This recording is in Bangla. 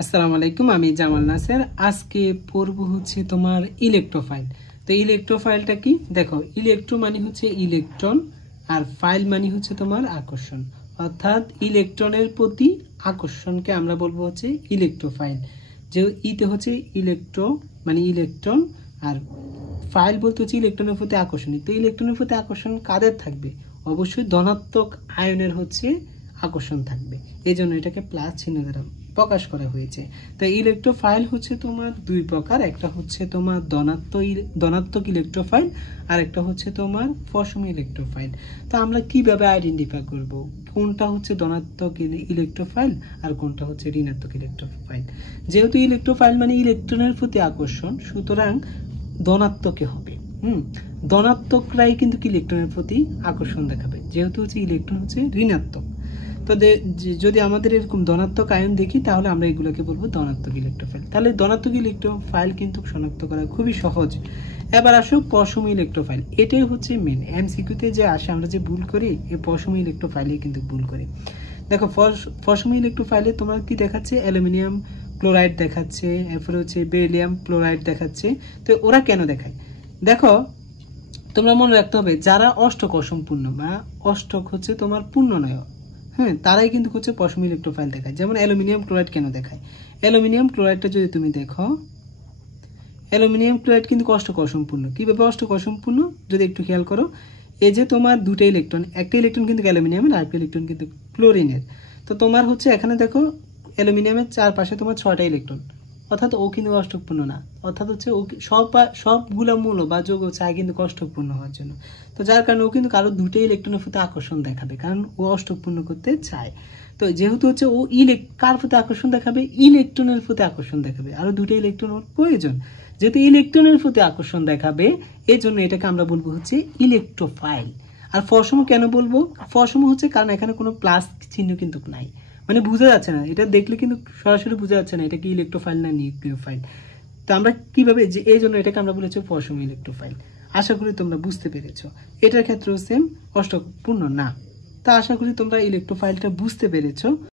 আসসালামু আলাইকুম, আমি জামাল নাসের। আজকে পড়ব হচ্ছে তোমার ইলেকট্রোফাইল। তো ইলেকট্রোফাইলটা কি? দেখো, ইলেকট্রো মানে হচ্ছে ইলেকট্রন, আর ফাইল মানে হচ্ছে তোমার আকর্ষণ, অর্থাৎ ইলেকট্রনের প্রতি আকর্ষণকে আমরা বলবো হচ্ছে ইলেকট্রোফাইল। যে ইতে হচ্ছে ইলেকট্রো মানে ইলেকট্রন, আর ফাইল বলতে হচ্ছে ইলেকট্রনের প্রতি আকর্ষণ। তো ইলেকট্রনের প্রতি আকর্ষণ কাদের থাকবে? অবশ্যই ধনাত্মক আয়নের হচ্ছে আকর্ষণ থাকবে, এই জন্য এটাকে প্লাস চিহ্ন দ্বারা প্রকাশ করা হয়েছে। তো ইলেকট্রোফাইল হচ্ছে তোমার দুই প্রকার, একটা হচ্ছে তোমার ধনাত্মক ইলেকট্রোফাইল, আর একটা হচ্ছে তোমার পশম ইলেকট্রোফাইল। তো আমরা কিভাবে আইডেন্টিফাই করব কোনটা হচ্ছে ধনাত্মক ইলেকট্রোফাইল আর কোনটা হচ্ছে ঋণাত্মক ইলেকট্রোফাইল? যেহেতু ইলেকট্রোফাইল মানে ইলেকট্রনের প্রতি আকর্ষণ, সুতরাং ধনাত্মকে হবে। ধনাত্মকরাই কিন্তু ইলেকট্রনের প্রতি আকর্ষণ দেখাবে, যেহেতু হচ্ছে ইলেকট্রন হচ্ছে ঋণাত্মক। তো যদি আমাদের এরকম ধনাত্মক আয়ন দেখি, তাহলে আমরা এগুলোকে বলবো ধনাত্মক ইলেকট্রোফাইল। তাহলে ধনাত্মক ইলেকট্রোফাইল কিন্তু শনাক্ত করা খুবই সহজ। এবার আসো পশম ইলেকট্রোফাইল। এটাই হচ্ছে মেন এমসিকিউতে যে আসে, আমরা যে ভুল করি এই পশম ইলেকট্রোফাইলে কিন্তু ভুল করি। দেখো, পশম ইলেকট্রোফাইলে তোমার কি দেখাচ্ছে? অ্যালুমিনিয়াম ক্লোরাইড দেখাচ্ছে, এরপরে হচ্ছে বেরিলিয়াম ক্লোরাইড দেখাচ্ছে। তো ওরা কেন দেখায়? দেখো, তোমরা মনে রাখতে হবে, যারা অষ্টক অসম্পূর্ণ বা অষ্টক হচ্ছে তোমার পূর্ণ নয়, তারাই কিন্তু হচ্ছে পশম ইলেকট্রোফাইল দেখায়। যেমন অ্যালুমিনিয়াম ক্লোরাইড কেন দেখায়? অ্যালুমিনিয়াম ক্লোরাইডটা যদি তুমি দেখো, অ্যালুমিনিয়াম ক্লোরাইড কিন্তু অষ্টক অসম্পূর্ণ। কিভাবে অষ্টক অসম্পূর্ণ যদি একটু খেয়াল করো, এই যে তোমার দুটো ইলেকট্রন, একটা ইলেকট্রন কিন্তু অ্যালুমিনিয়ামের, আর একটা ইলেকট্রন কিন্তু ক্লোরিনের। তো তোমার হচ্ছে এখানে দেখো, অ্যালুমিনিয়ামের চারপাশে তোমার 6টা ইলেকট্রন, অর্থাৎ ও কিন্তু অষ্টকপূর্ণ না। অর্থাৎ হচ্ছে ও সবগুলা মূল বা যৌগ চায় কিন্তু অষ্টকপূর্ণ হওয়ার জন্য। তো যার কারণে ও কিন্তু কারো দুটো ইলেকট্রনের প্রতি আকর্ষণ দেখাবে, কারণ ও অষ্টকপূর্ণ করতে চায়। তো যেহেতু হচ্ছে ও কার প্রতি আকর্ষণ দেখাবে? ইলেকট্রনের প্রতি আকর্ষণ দেখাবে, আরো দুটো ইলেকট্রন ওর প্রয়োজন। যেহেতু ইলেকট্রনের প্রতি আকর্ষণ দেখাবে, এই জন্য এটাকে আমরা বলবো হচ্ছে ইলেকট্রোফাইল। আর পশম কেন বলবো? পশম হচ্ছে কারণ এখানে কোনো প্লাস চিহ্ন কিন্তু নাই, মানে বোঝা যাচ্ছে না, এটা দেখলে কিন্তু সরাসরি বোঝা যাচ্ছে না এটা কি ইলেকট্রোফাইল না নিউক্লিওফাইল। তো আমরা কিভাবে যে, এই জন্য এটাকে আমরা বলেছি পশম ইলেকট্রোফাইল। আশা করি তোমরা বুঝতে পেরেছো। এটার ক্ষেত্রেও সেম, অষ্টকপূর্ণ না। তা আশা করি তোমরা ইলেকট্রোফাইলটা বুঝতে পেরেছো।